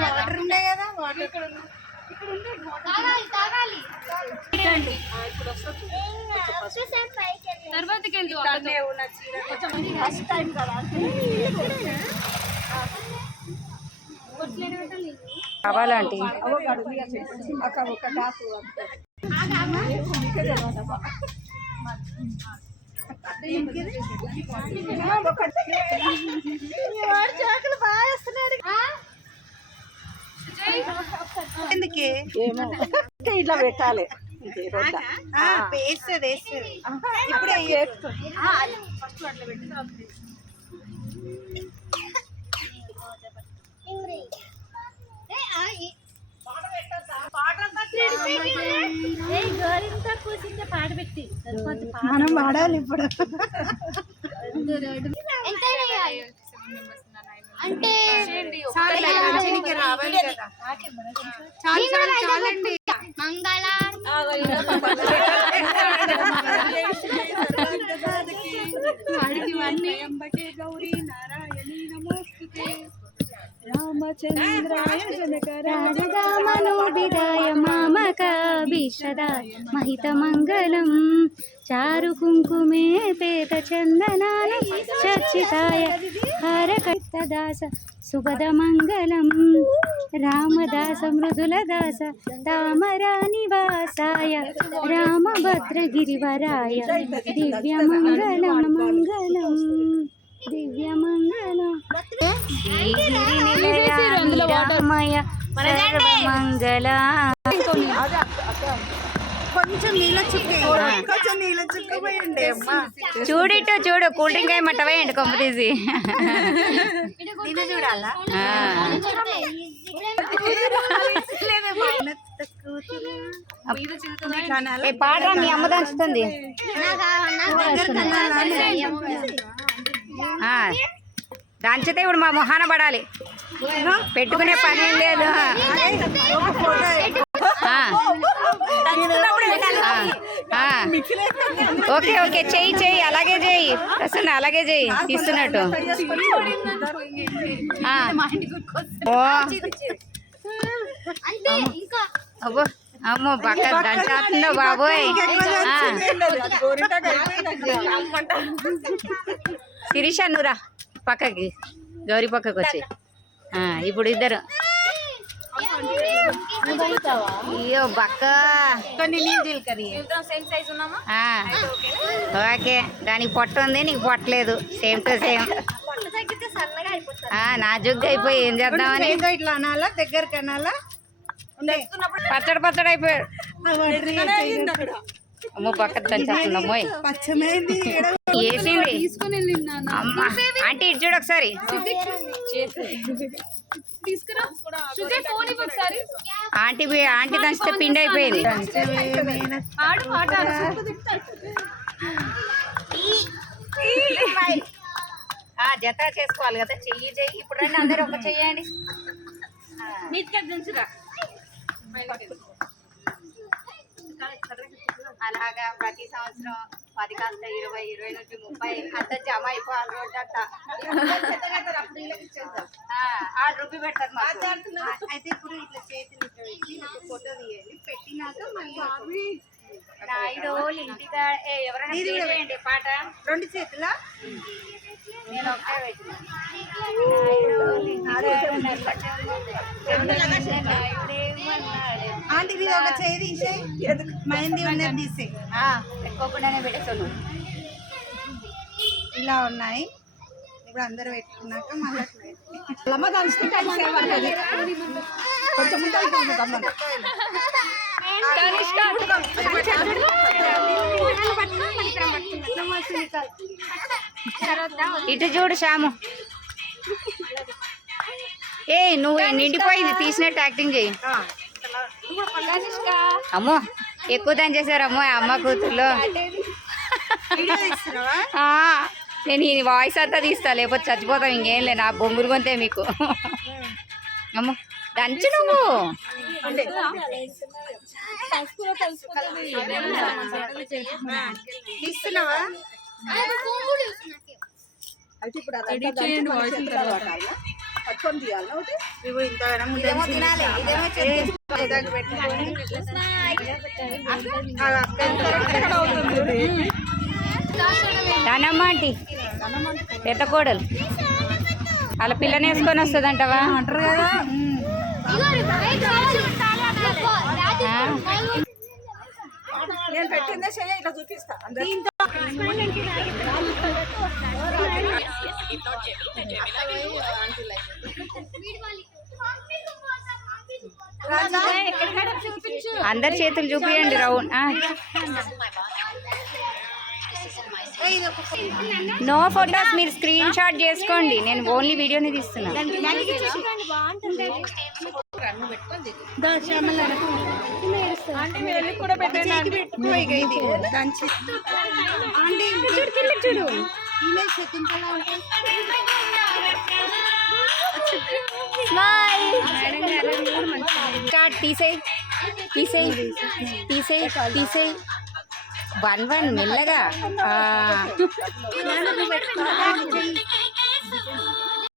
Water ఉండే కదా water ఇక్కడ కావాలంటే ఎందుకే ఇట్లా పెట్టాలి వేస్తుంది ఇప్పుడు మనం వాడాలి ఇప్పుడు అంటే చాలండి మంగళ గౌరీ నారాయణీ నమోస్తుతే రామచంద్రాయ రాజదామనోభిదాయ మామకాభీషదాయ మహితమంగళం చారు కుంకుమే పేత చందనాన చర్చితాయ హరకర్తదాస సుపదమంగళం రామదాస మృదులదాస తామరానివాసాయ రామభద్రగిరివరాయ దివ్యమంగళం మంగళం దివ్యమంగళం మంగళ కొంచెం నీళ్ళ చుక్క కొంచెం నీళ్ళ చుక్క పోయండి అమ్మా చూడిట్టు చూడు కూల్ డ్రింక్ అయ్యమంట వేయండి కొమ్మ తీసి చూడాలా పాడరా మీ అమ్మ దంచుతుంది దంచితే ఇప్పుడు మా మొహాన పడాలి పెట్టుకునే పని ఏం లేదు ఓకే ఓకే చెయ్యి చెయ్యి అలాగే చెయ్యి ప్రసన్న అలాగే చెయ్యి తీస్తున్నట్టు అబ్బో అమ్మో బక్క దంచేస్తుందో బాబోయ్ శిరీష నువ్వురా పక్కకి గౌరీ పక్కకి వచ్చి ఇప్పుడు ఇద్దరు అయ్యో బక్క ఓకే దానికి పొట్ట ఉంది నీకు పొట్టలేదు సేమ్ టు సేమ్ నా జుగ్గు అయిపోయి ఏం చేద్దామని ఇట్లా అనాలా దగ్గరికి అనాలా పచ్చడి పచ్చడి అయిపోయాడు అమ్మో పక్క దంచేస్తుందమ్మోయ్ వేసింది అమ్మా అంటే ఇటు చూడు ఒకసారి ఆంటీ ఆంటీ దంచితే పిండి అయిపోయింది జత చేసుకోవాలి కదా చెయ్యి చెయ్యి ఇప్పుడు రండి అందరు ఒక చెయ్యండి అలాగా ప్రతి సంవత్సరం 10 కాస్త 20 20 నుంచి 30 అంత జమ అయిపోవాలి రోజు అంట రూపీ పెడతారు అయితే ఇప్పుడు ఇట్లా చేతులు ఫోటో తీయాలి పెట్టినాక మళ్ళీ నాయుడోళ్ళు ఇంటిగా ఎవరైనా పాట 2 చేతులా నేను ఒకటే పెట్టిన ఆంటీ ఇది ఒక చేయి తీసే మెహందీ ఉన్నది తీసే పెట్టుకోకుండానే పెట్టేస్తాను ఇలా ఉన్నాయి ఇప్పుడు అందరూ పెట్టుకున్నాక మళ్ళీ ఇటు చూడు శ్యాము ఏ నువ్వు నిండిపోయింది తీసినట్టు యాక్టింగ్ చెయ్యి అమ్మో ఎక్కువ దాని చేశారమ్మో అమ్మ కూతుర్లో నేను ఈ వాయిస్ అంతా తీస్తా లేకపోతే చచ్చిపోతాం ఇంకేం లే నా బొంగురు కొంతే మీకు అమ్మో దంచు నువ్వు తీస్తున్నావా పట్టుకొని తీయాలి ఒకటి ఇవి ఇంతగానం ఇదేమో తినాలి ఇదేమో చేతికి పెట్టుకొని దానమ్మ ఆంటీ పెద్ద కోడలు వాళ్ళ పిల్లని వేసుకొని వస్తుందంటవా అంటారు కదా. నేను పెట్టిందే చెయ్యి ఇట్లా చూపిస్తా అందరి చేతులు చూపియండి రౌండ్. నో ఫొటోస్, మీరు స్క్రీన్ షాట్ చేసుకోండి, నేను ఓన్లీ వీడియోని తీస్తున్నా. స్టార్ట్. తీసేయి తీసేయి తీసేయి తీసేయి. 1 మెల్లగా.